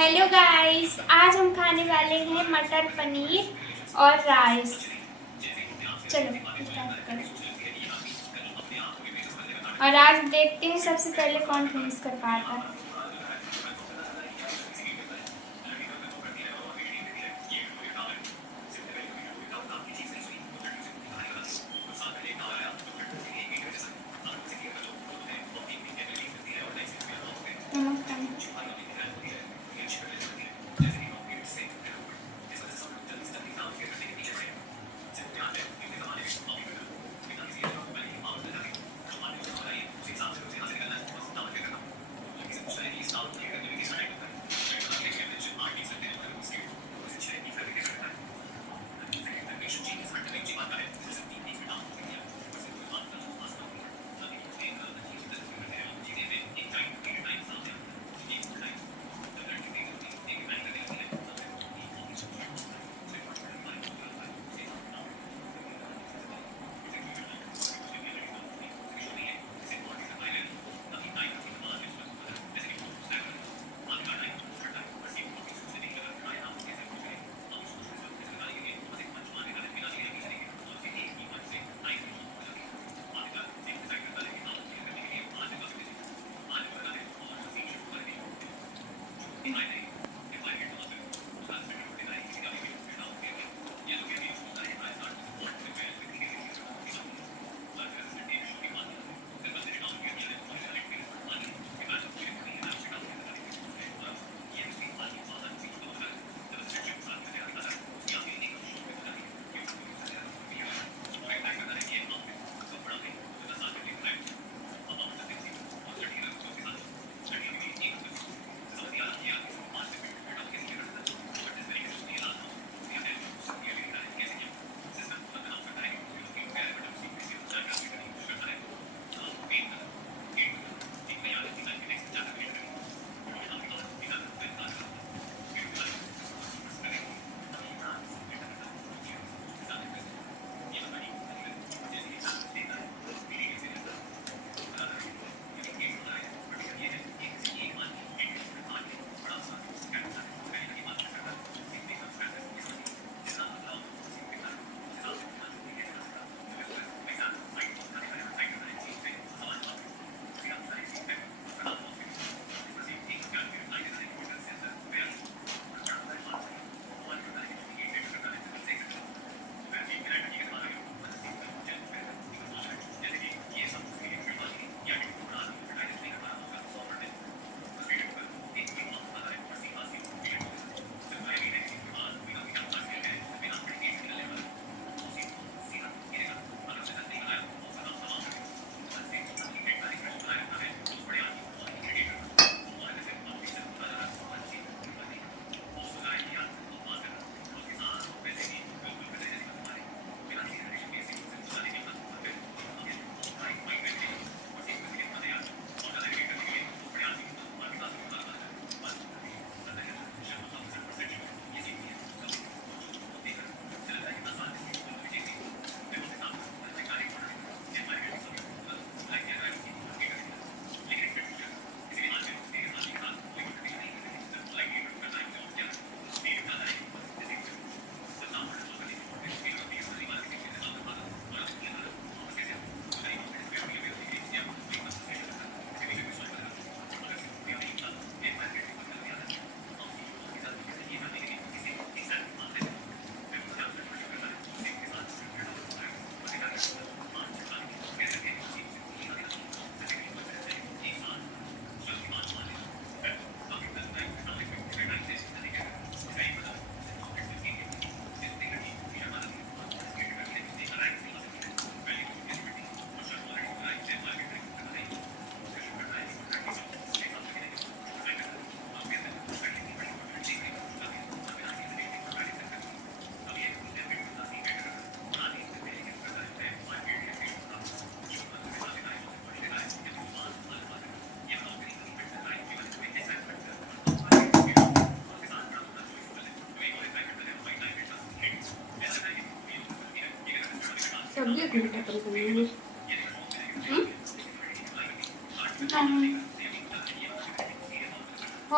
Hello guys, आज हम खाने वाले हैं मटर पनीर और राइस। चलो स्टार्ट करें। और आज देखते हैं सबसे पहले कौन फिनिश कर पाता है।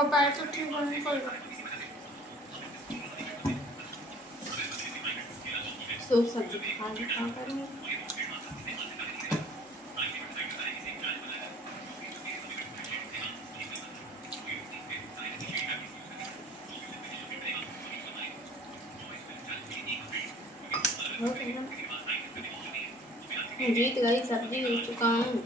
हो पाए तो ठीक होने कोई सूप सब्जी खा ली खा करूँगी। जीत गई, सब्जी जीत चुका हूँ।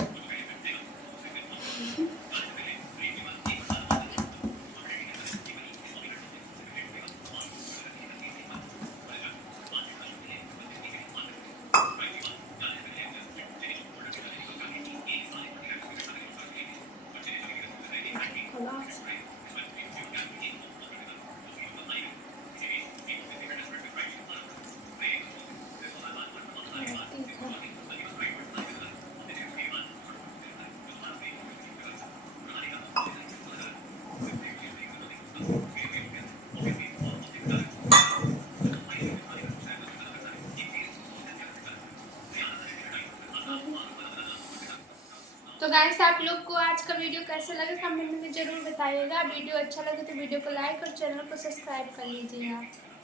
तो गाइस आप लोग को आज का वीडियो कैसे लगा कमेंट में जरूर बताइएगा। वीडियो अच्छा लगे तो वीडियो को लाइक और चैनल को सब्सक्राइब कर लीजिए आप।